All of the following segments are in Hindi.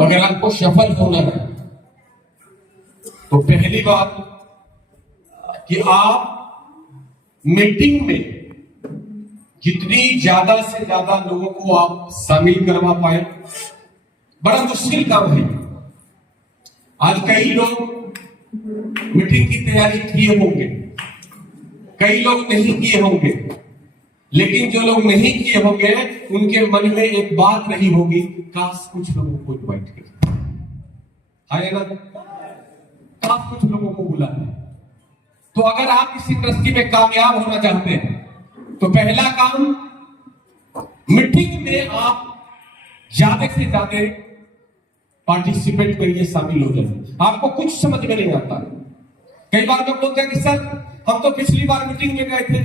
अगर आपको सफल होना है तो पहली बात कि आप मीटिंग में जितनी ज्यादा से ज्यादा लोगों को आप शामिल करवा पाए, बड़ा मुश्किल काम है। आज कई लोग मीटिंग की तैयारी किए होंगे, कई लोग नहीं किए होंगे, लेकिन जो लोग नहीं किए होंगे उनके मन में एक बात रही होगी, काश कुछ लोगों को इनवाइट करें, है ना, काश कुछ लोगों को बुला लें। तो अगर आप इस इंडस्ट्री में कामयाब होना चाहते हैं तो पहला काम, मीटिंग में आप ज्यादा से ज्यादा पार्टिसिपेट करिए, शामिल हो जाइए। आपको कुछ समझ में नहीं आता। कई बार लोग बोलते हैं कि सर हम तो पिछली बार मीटिंग में गए थे।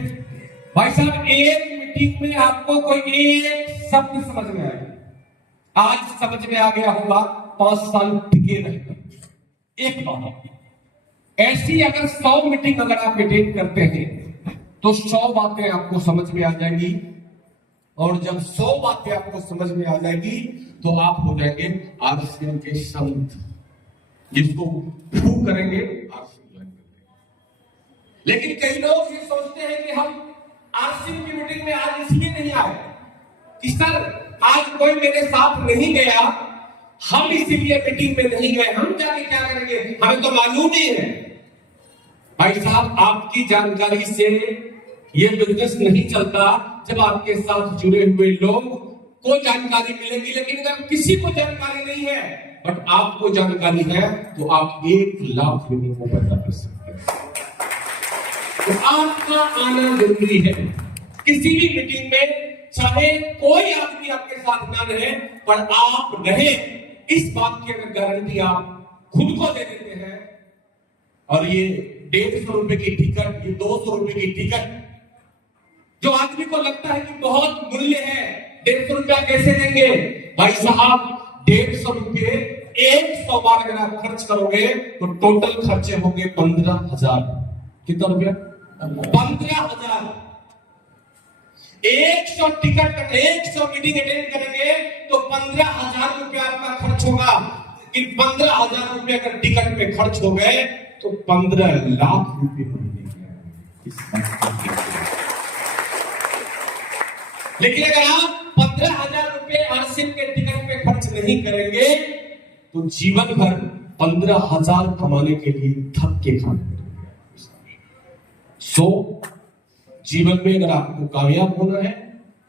भाई साहब, एक मीटिंग में आपको कोई एक शब्द समझ में आएगा, आज समझ में आ गया होगा, 5 साल टिके रहेगा एक बात। ऐसी अगर 100 मीटिंग अगर आप अटेंड करते हैं तो 100 बातें आपको समझ में आ जाएंगी, और जब 100 बातें आपको समझ में आ जाएगी तो आप हो जाएंगे आरसीएम के संत, जिसको फू करेंगे आरसीएम। लेकिन कई लोग ये सोचते हैं कि हम आरसीएम की मीटिंग में आज इसलिए नहीं आए कि सर आज कोई मेरे साथ नहीं गया, हम इसीलिए मीटिंग में नहीं गए, हम जाके क्या करेंगे, हमें तो मालूम ही है। भाई साहब, आपकी जानकारी से ये बिजनेस नहीं चलता जब आपके साथ जुड़े हुए लोग को जानकारी मिलेगी। लेकिन अगर किसी को जानकारी नहीं है बट आपको जानकारी है तो आप 1 लाख लोगों को पैदा कर सकते हैं। तो आपका आना जरूरी है। किसी भी मीटिंग में चाहे कोई आदमी आपके साथ ना रहे पर आप रहे, इस बात की अगर गारंटी आप खुद को दे देते हैं, और ये 150 रुपए की टिकट, ये 200 रुपए की टिकट, जो आदमी को लगता है कि बहुत मूल्य है, 150 रुपया कैसे देंगे, भाई साहब 150 रुपये 100 बार अगर आप खर्च करोगे तो टोटल खर्चे होंगे 15,000। कितना रुपया? 15,000। 100 टिकट, 100 मीटिंग अटेंड करेंगे तो 15,000 रुपया आपका खर्च होगा। कि 15,000 रुपया अगर टिकट में खर्च हो गए तो 15 लाख रुपए महीने के। लेकिन अगर आप 15,000 रुपए आरसीएम के टिकट पे खर्च नहीं करेंगे तो जीवन भर 15,000 कमाने के लिए थक के खाना। जीवन में अगर आपको कामयाब होना है,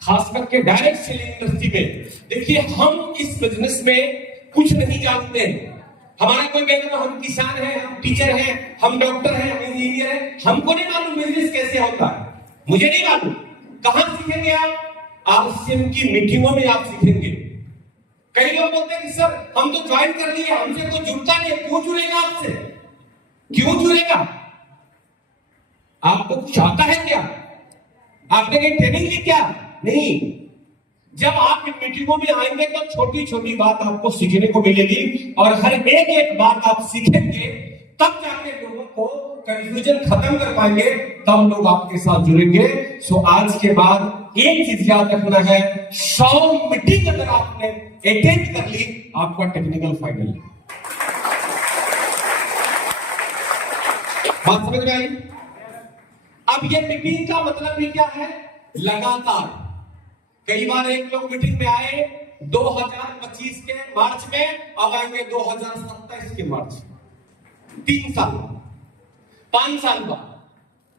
खास करके डायरेक्ट सेलिंग इंडस्ट्री में, देखिए हम इस बिजनेस में कुछ नहीं जानते हैं। हमारा कोई कहता है हम किसान हैं, हम टीचर हैं, हम डॉक्टर हैं, हम इंजीनियर हैं, हमको नहीं मालूम बिजनेस कैसे होता है, मुझे नहीं मालूम। कहां सीखेंगे आप? आरसीएम की मीटिंगों में आप सीखेंगे। कई लोग बोलते हैं कि सर हम तो ज्वाइन कर लिए, हमसे तो जुड़ता नहीं। क्यों जुड़ेगा आपसे? क्यों जुड़ेगा? आपको कुछ आता है क्या? आपने कहीं ट्रेनिंग ली क्या? नहीं। जब आप इन मीटिंगों में आएंगे तो छोटी छोटी बात आपको सीखने को मिलेगी, और हर एक बात आप सीखेंगे, तब जाके लोगों को कंफ्यूजन खत्म कर पाएंगे, तब लोग आपके साथ जुड़ेंगे। सो आज के बाद एक चीज याद रखना है, 100 मीटिंग अगर आपने अटेंड कर ली, आपका टेक्निकल फाइनल। बात समझ में आई? अब ये मीटिंग का मतलब भी क्या है? लगातार। कई बार एक लोग मीटिंग में आए 2025 के मार्च में, अब आएंगे 2027 के मार्च में, 3 साल 5 साल बाद,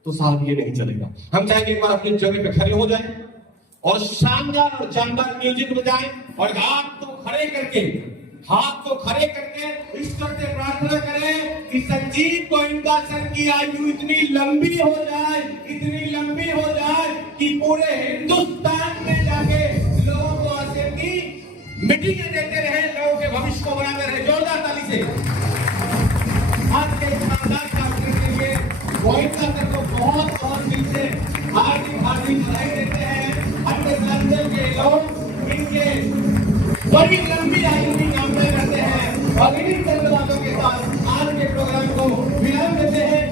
तो साहब ये नहीं चलेगा। हम चाहेंगे एक बार अपनी जगह पे खड़े हो जाएं और शानदार और जानदार म्यूजिक बजाएं, और हाथ को खड़े करके ईश्वर से प्रार्थना करें कि संजीव गोविंदा सर की आयु इतनी लंबी हो जाए, इतनी लंबी हो जाए कि पूरे हिंदुस्तान में जाके लोगों को आरसीएम की मीटिंगें देते रहे, लोगों के भविष्य को बनाते रहे। जोरदार ताली से आज के शानदार कार्यक्रम के लिए गोविंदा सर को बहुत बहुत दिल से हार्दिक बधाई देते हैं। अन्य संस्थान के लोग इनके बड़ी लंबी आयु की कामना करते हैं, और इन्हीं धन्यवादों के साथ आज के प्रोग्राम को विराम देते हैं।